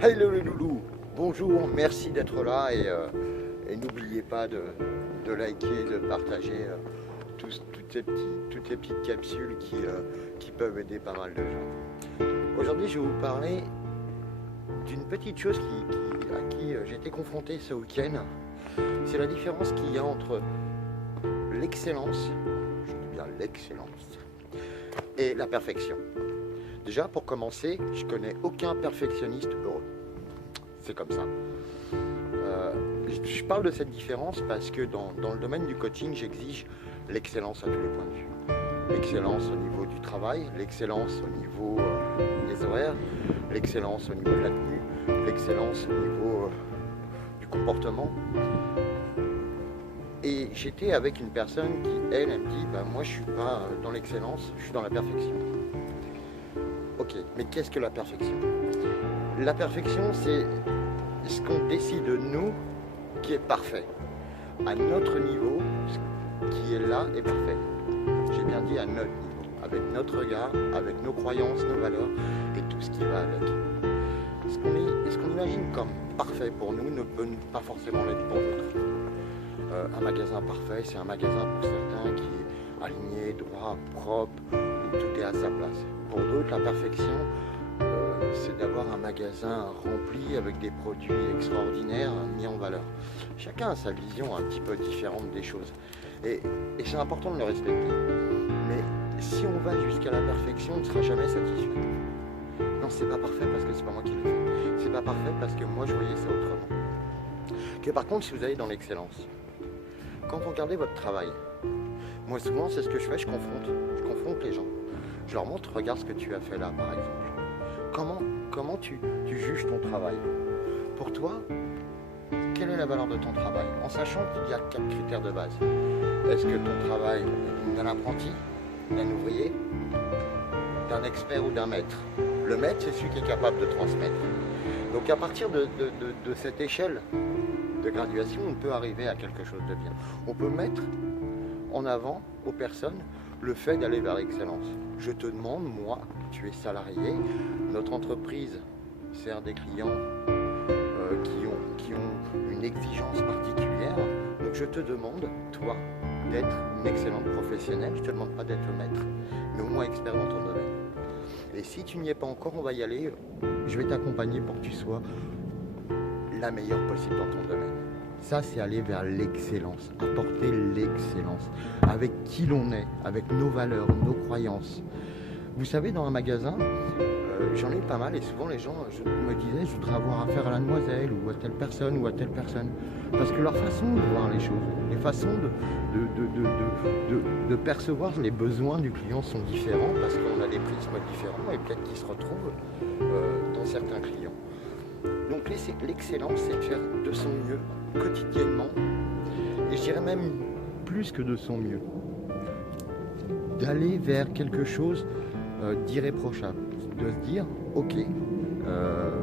Hello les loulous, bonjour, merci d'être là et n'oubliez pas de liker, de partager toutes ces petites capsules qui peuvent aider pas mal de gens. Aujourd'hui je vais vous parler d'une petite chose à qui j'ai été confronté ce week-end. C'est la différence qu'il y a entre l'excellence, je dis bien l'excellence, et la perfection. Déjà, pour commencer, je connais aucun perfectionniste heureux. C'est comme ça. Je parle de cette différence parce que dans le domaine du coaching, j'exige l'excellence à tous les points de vue. L'excellence au niveau du travail, l'excellence au niveau des horaires, l'excellence au niveau de la tenue, l'excellence au niveau du comportement. Et j'étais avec une personne qui, elle me dit, moi je suis pas dans l'excellence, je suis dans la perfection. Ok, mais qu'est-ce que la perfection? La perfection, c'est ce qu'on décide de nous qui est parfait. À notre niveau, ce qui est là est parfait. J'ai bien dit à notre niveau, avec notre regard, avec nos croyances, nos valeurs et tout ce qui va avec. Ce qu'on imagine comme parfait pour nous ne peut pas forcément l'être pour d'autres. Un magasin parfait, c'est un magasin pour certains qui est aligné, droit, propre, où tout est à sa place. Pour d'autres, la perfection, c'est d'avoir un magasin rempli avec des produits extraordinaires mis en valeur. Chacun a sa vision un petit peu différente des choses. Et c'est important de le respecter. Mais si on va jusqu'à la perfection, on ne sera jamais satisfait. Non, c'est pas parfait parce que c'est pas moi qui l'ai fait. C'est pas parfait parce que moi je voyais ça autrement. Que par contre, si vous allez dans l'excellence, quand vous regardez votre travail, moi souvent c'est ce que je fais, je confronte les gens. Je leur montre, regarde ce que tu as fait là par exemple. Comment tu juges ton travail? Pour toi, quelle est la valeur de ton travail? En sachant qu'il y a 4 critères de base. Est-ce que ton travail est d'un apprenti, d'un ouvrier, d'un expert ou d'un maître? Le maître, c'est celui qui est capable de transmettre. Donc à partir de cette échelle de graduation, on peut arriver à quelque chose de bien. On peut mettre en avant aux personnes le fait d'aller vers l'excellence. Je te demande, moi, tu es salarié, notre entreprise sert des clients qui ont une exigence particulière, donc je te demande, toi, d'être une excellente professionnelle, je ne te demande pas d'être maître, mais au moins expert dans ton domaine. Et si tu n'y es pas encore, on va y aller, je vais t'accompagner pour que tu sois la meilleure possible dans ton domaine. Ça, c'est aller vers l'excellence, apporter l'excellence, avec qui l'on est, avec nos valeurs, nos croyances. Vous savez, dans un magasin, j'en ai pas mal et souvent les gens me disaient je voudrais avoir affaire à la demoiselle ou à telle personne ou à telle personne. Parce que leur façon de voir les choses, les façons de percevoir les besoins du client sont différents parce qu'on a des prismes différents et peut-être qu'ils se retrouvent dans certains clients. Donc l'excellence, c'est de faire de son mieux quotidiennement, et je dirais même plus que de son mieux, d'aller vers quelque chose d'irréprochable, de se dire ok,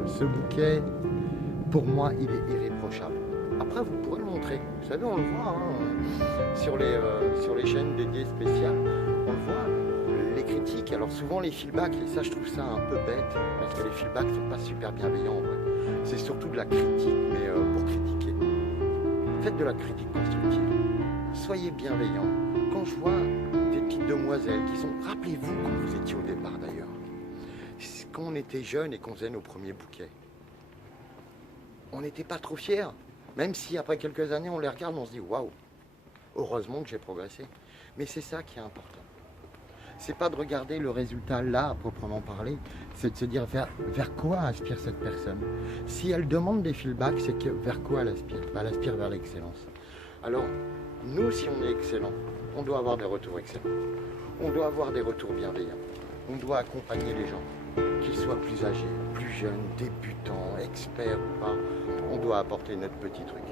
ce bouquet pour moi il est irréprochable. Après vous pourrez le montrer, vous savez on le voit sur les chaînes dédiées spéciales, on le voit, les critiques, alors souvent les feedbacks, et ça je trouve ça un peu bête parce que les feedbacks ne sont pas super bienveillants en vrai. C'est surtout de la critique, mais pour critiquer. Faites de la critique constructive. Soyez bienveillants. Quand je vois des petites demoiselles qui sont... Rappelez-vous quand vous étiez au départ d'ailleurs. Quand on était jeunes et qu'on faisait nos premiers bouquets. On n'était pas trop fiers. Même si après quelques années on les regarde, on se dit waouh, heureusement que j'ai progressé. Mais c'est ça qui est important. C'est pas de regarder le résultat là à proprement parler, c'est de se dire vers quoi aspire cette personne. Si elle demande des feedbacks, c'est que vers quoi elle aspire? Elle aspire vers l'excellence. Alors, nous, si on est excellent, on doit avoir des retours excellents. On doit avoir des retours bienveillants. On doit accompagner les gens, qu'ils soient plus âgés, plus jeunes, débutants, experts ou pas. On doit apporter notre petit truc.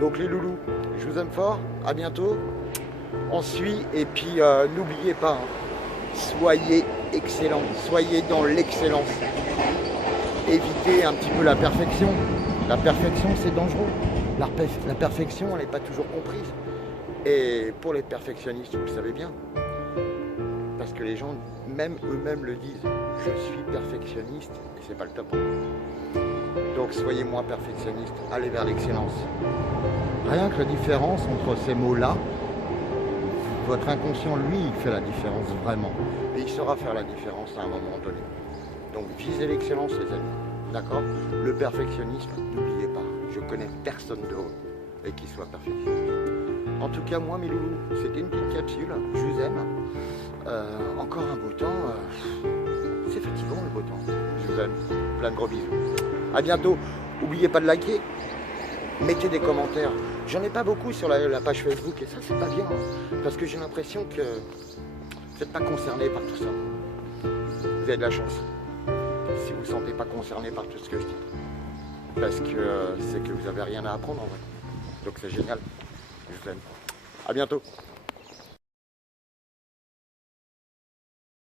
Donc les loulous, je vous aime fort, à bientôt. On suit et puis n'oubliez pas, soyez excellents, soyez dans l'excellence. Évitez un petit peu la perfection. La perfection c'est dangereux. La perfection elle n'est pas toujours comprise. Et pour les perfectionnistes, vous le savez bien, parce que les gens même eux-mêmes le disent. Je suis perfectionniste et c'est pas le top. Donc soyez moins perfectionniste, allez vers l'excellence. Rien que la différence entre ces mots-là, votre inconscient, lui, il fait la différence vraiment. Et il saura faire la différence à un moment donné. Donc visez l'excellence, les amis. D'accord? Le perfectionnisme, n'oubliez pas, je connais personne d'autre et qui soit perfectionniste. En tout cas, moi, mes loulous, c'était une petite capsule, je vous aime. Encore un beau temps, c'est fatigant le beau temps. Je vous aime, plein de gros bisous. À bientôt, n'oubliez pas de liker, mettez des commentaires. J'en ai pas beaucoup sur la page Facebook et ça, c'est pas bien, hein, parce que j'ai l'impression que vous n'êtes pas concerné par tout ça. Vous avez de la chance si vous ne vous sentez pas concerné par tout ce que je dis. Parce que c'est que vous n'avez rien à apprendre en vrai. Donc c'est génial. Je vous aime. À bientôt.